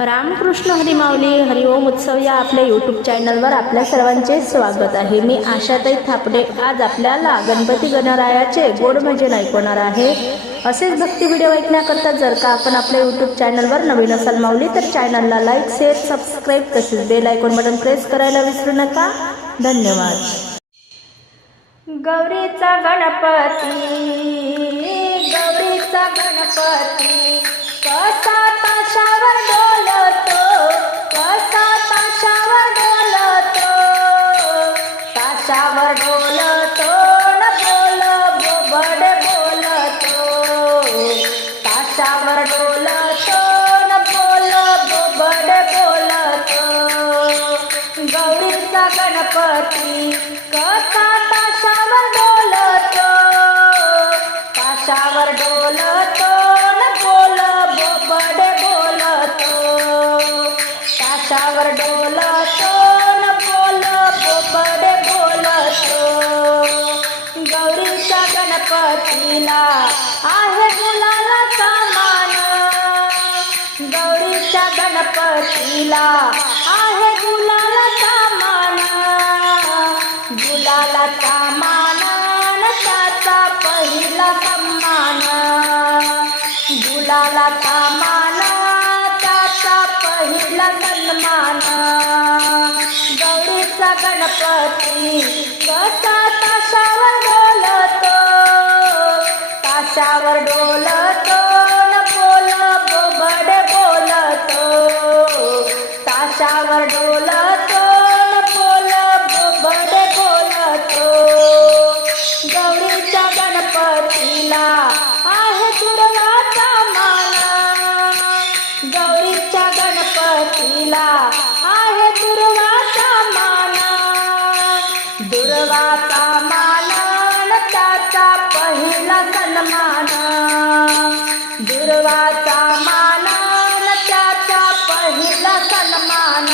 रामकृष्ण हरिमावली हरिओम उत्सव या आपल्या यूट्यूब चॅनलवर आपल्या सर्वांचे स्वागत आहे. मी आशाताई थापडे. आज आपल्याला गणपती गणरायाचे गोड भजन ऐकवणार आहे. असेच भक्ती व्हिडिओ ऐकण्याकरता जर का आपण आपल्या यूट्यूब चॅनलवर नवीन असाल मावली तर चॅनलला लाईक शेअर सबस्क्राईब तसेच बेल आयकॉन बटन प्रेस करायला विसरू नका. धन्यवाद. गौरीचा गणपती गौरीचा गणपती गौरीचा गणपती. कसा ताशावर डोलतो. ताशावर डोलतो न बोल बोबड बोलतो. ताशावर डोलतो न बोल बोबड बोलतो. गौरीचा गणपतीला आहे गुलालाचा मान गौरीचा गणपतीला आहे गुला गुलालाचा मान त्याचा पहिला सन्मान. गुलालाचा मान त्याचा पहिला सन्मान. गौरीचा गणपती कसा ताशावर डोलतो? ताशावर डोलतो न बोल बोबड बोलतो. ताशावर डोलतो गणपतीला आहे दुर्वाचा माना. दुर्वाचा मान न त्याचा पहिला सन्मान. दुर्वाचा मान न त्याचा पहिला सन्मान.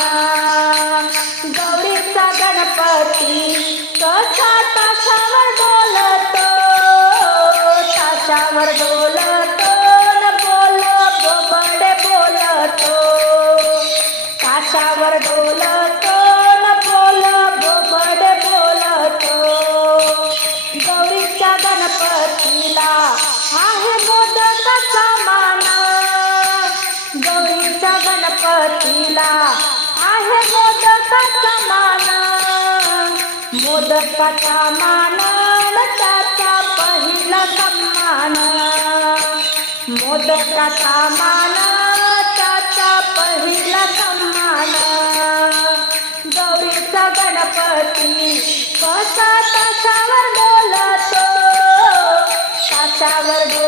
गौरीचा गणपती कसा ताशावर बोलतो? ताशावर बोलतो? मोदकाचा मान मोदकाचा मान त्याचा पहिला सन्मान. मोदकाचा मान त्याचा पहिला सन्मान. गौरीचा गणपती कसा ताशावर डोलतो तासावर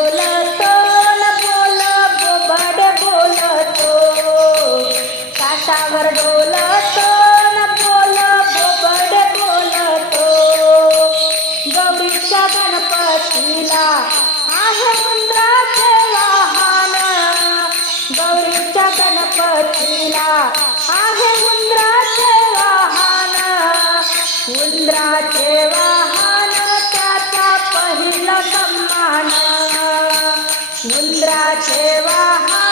गौरीच्या गणपतीला. आहे उंदराचे वाहन. गौरीच्या गणपतीला. आहे मुंद्राचे वाहन. मुंद्राचे वाहन त्याचा पहिला सन्मान. मुंद्राचे वाहन